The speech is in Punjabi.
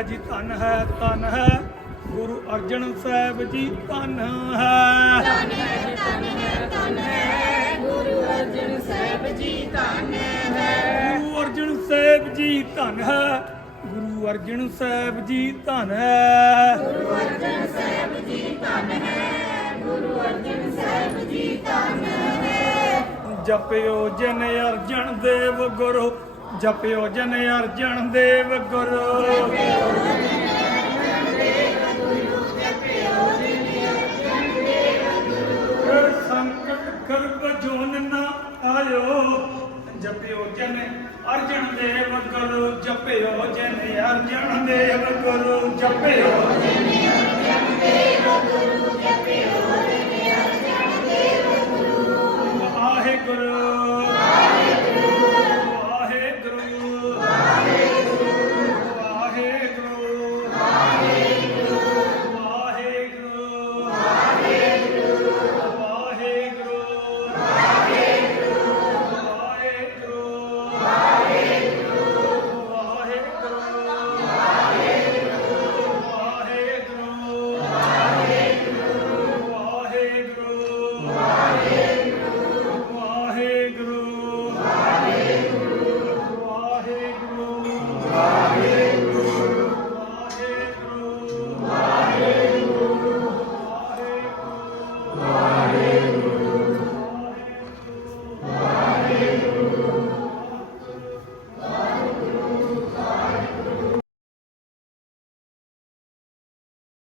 ਹੈ ਜੀ ਧੰਨ ਹੈ ਧੰਨ ਹੈ। ਗੁਰੂ ਅਰਜਨ ਸਾਹਿਬ ਜੀ ਧੰਨ ਹੈ। ਧੰਨ ਹੈ ਧੰਨ ਹੈ ਧੰਨ ਹੈ। ਗੁਰੂ ਅਰਜਨ ਸਾਹਿਬ ਜੀ ਧੰਨ ਹੈ। ਗੁਰੂ ਅਰਜਨ ਸਾਹਿਬ ਜੀ ਧੰਨ ਹੈ। ਗੁਰੂ ਅਰਜਨ ਸਾਹਿਬ ਜੀ ਧੰਨ ਹੈ। ਗੁਰੂ ਅਰਜਨ ਸਾਹਿਬ ਜੀ ਧੰਨ ਹੈ। ਗੁਰੂ ਅਰਜਨ ਸਾਹਿਬ ਜੀ ਧੰਨ ਹੈ। ਜਪਿਓ ਜਨ ਅਰਜਨ ਦੇਵ ਗੁਰੂ ਜਪਿਓ ਜਨ ਅਰਜਨ ਦੇਵ ਗੁਰੂ। ਸੰਕਟ ਕਰਬ ਜੋਨ ਆਇਓ, ਜਪਿਓ ਜਨ ਅਰਜਨ ਦੇਵ ਗੁਰੂ ਜਪਿਓ ਜਨ ਅਰਜਨ ਦੇਵ ਗੁਰੂ ਜਪਿਓ ਜਨ